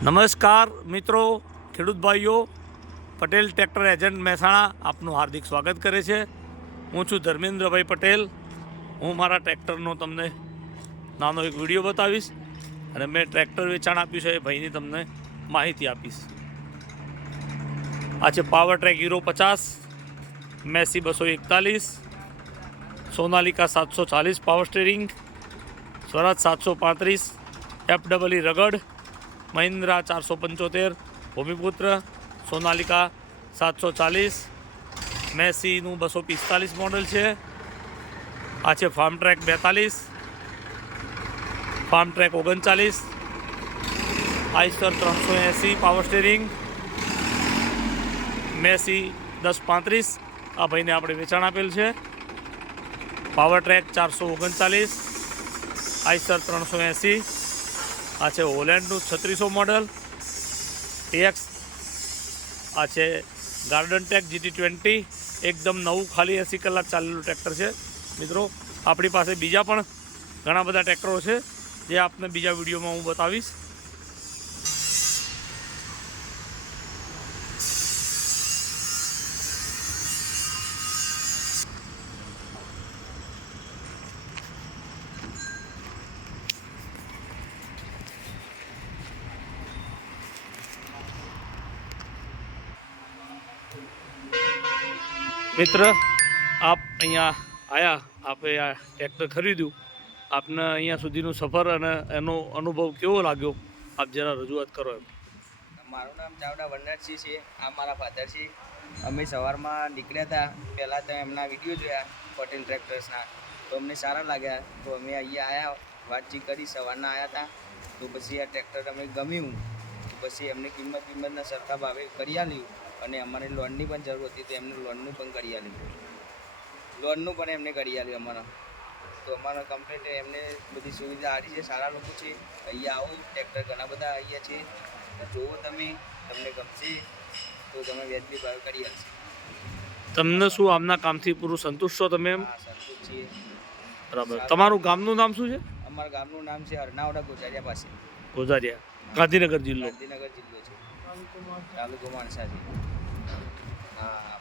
નમસ્કાર મિત્રો, ખેડૂત ભાઈઓ, પટેલ ટ્રેક્ટર એજન્ટ મહેસાણા આપનું હાર્દિક સ્વાગત કરે છે. હું છું ધર્મેન્દ્રભાઈ પટેલ. હું મારા ટ્રેક્ટરનો તમને નાનો એક વીડિયો બતાવીશ અને મેં ટ્રેક્ટર વેચાણ આપ્યું છે એ ભાઈની તમને માહિતી આપીશ. આ છે પાવર ટ્રેક હીરો પચાસ મેસી બસો એકતાલીસ, સોનાલિકા સાતસો ચાલીસ પાવર સ્ટેરિંગ સ્વરાજ સાતસો પાંત્રીસ એફ ડબલ રગડ મહિન્દ્રા ચારસો પંચોતેર, ભૂમિપુત્ર સોનાલિકા સાતસો ચાલીસ, મેસીનું બસો પિસ્તાલીસ મોડલ છે. આ છે ફાર્મ ટ્રેક બેતાલીસ ફાર્મ ટ્રેક ઓગણચાલીસ આઈસ્ટર ત્રણસો એંસી પાવર સ્ટેરિંગ મેસી દસ પાંત્રીસ, આ ભાઈને આપણે વેચાણ આપેલ છે. પાવર ટ્રેક ચારસો ઓગણચાલીસ આઈસ્ટર ત્રણસો એંસી આ છે હોલેન્ડનું છત્રીસો મોડલ ટીએક્સ આ છે ગાર્ડન ટેક જીટી ટ્વેન્ટી એકદમ નવું ખાલી એંસી કલાક ચાલેલું ટ્રેક્ટર છે. મિત્રો, આપણી પાસે બીજા પણ ઘણા બધા ટ્રેક્ટરો છે, જે આપને બીજા વિડીયોમાં હું બતાવીશ. મિત્ર, આપ અહીંયા આવ્યા આપે આ ટ્રેક્ટર ખરીદ્યું. આપને અહીંયા સુધીનું સફર અને એનો અનુભવ કેવો લાગ્યો? આપ જરા રજૂઆત કરો એમ. મારું નામ ચાવડા વનરાજસિંહ છે. આ મારા ફાધર અમે સવારમાં નીકળ્યા હતા. પહેલાં તો એમના વીડિયો જોયા પટેલ ટ્રેક્ટર્સના તો અમને સારા લાગ્યા. તો અમે અહીંયા આવ્યા વાતચીત કરી, સવારના આવ્યા હતા. તો પછી આ ટ્રેક્ટર અમે ગમ્યું. પછી એમની કિંમત કિંમતના સરખા ભાવે કરી આલ્યું અને અમારે લોનની પણ જરૂર હતી તો એમને લોનનું પણ કરી આપ્યું. લોનનું પણ એમને કરી આપ્યું અમારા. તો અમારા કમ્પ્લીટ એમને બધી સુવિધા સારી છે સારા લોકો છે. અહીંયા આવો ટ્રેક્ટર ઘણા બધા અહીંયા છે. જુઓ તમે તમને ગમશે તો તમે વ્યાજબી ભાવ કરી આપશે. તમને શું આમના કામથી પૂરું સંતુષ્ટ છો તમે એમ? સંતુષ્ટ છીએ. બરાબર. તમારું ગામનું નામ શું છે? અમારા ગામનું નામ છે અરનાવડા ગોજારિયા પાસે. ગોઝારિયા ગાંધીનગર જિલ્લો. ગાંધીનગર જિલ્લો. તાલુકો માણસા છે હા હા.